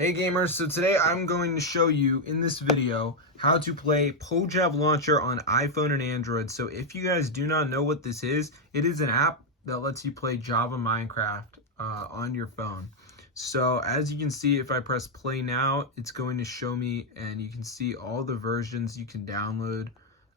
Hey gamers, so today I'm going to show you in this video how to play PoJavLauncher on iPhone and Android. So if you guys do not know what this is, it is an app that lets you play Java Minecraft on your phone. So as you can see, if I press play now, it's going to show me, and you can see all the versions you can download,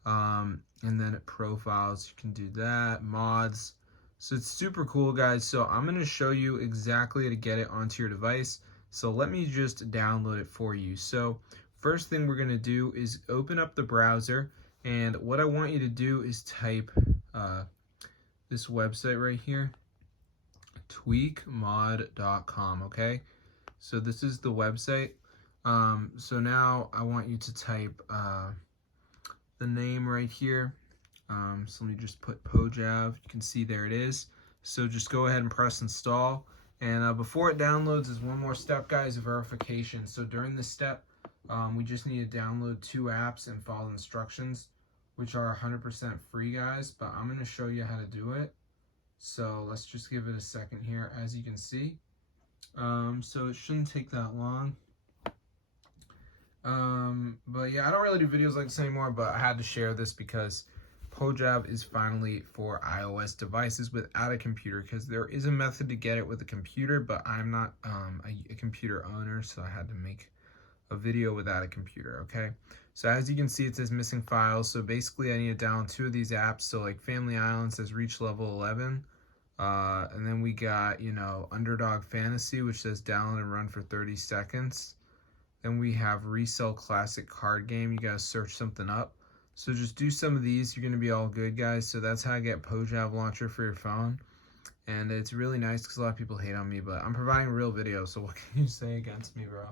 and then it profiles, you can do that, mods. So it's super cool, guys. So I'm going to show you exactly how to get it onto your device. So let me just download it for you. So first thing we're going to do is open up the browser, and what I want you to do is type this website right here, tweakmod.com. okay, so this is the website. So now I want you to type the name right here. So let me just put PoJav. You can see there it is. So just go ahead and press install. And before it downloads, is one more step, guys, verification. So during this step, we just need to download 2 apps and follow the instructions, which are 100% free, guys. But I'm going to show you how to do it. So let's just give it a second here, as you can see. So it shouldn't take that long. But yeah, I don't really do videos like this anymore, but I had to share this because PoJav is finally for iOS devices without a computer, because there is a method to get it with a computer, but I'm not a computer owner, so I had to make a video without a computer. Okay, so as you can see, it says missing files. So basically I need to download 2 of these apps. So like Family Island says reach level 11, and then we got, you know, Underdog Fantasy, which says download and run for 30 seconds. Then we have Resell Classic Card Game. You guys search something up. So just do some of these, you're going to be all good, guys. So that's how I get PoJavLauncher for your phone. And it's really nice because a lot of people hate on me, but I'm providing real videos, so what can you say against me, bro?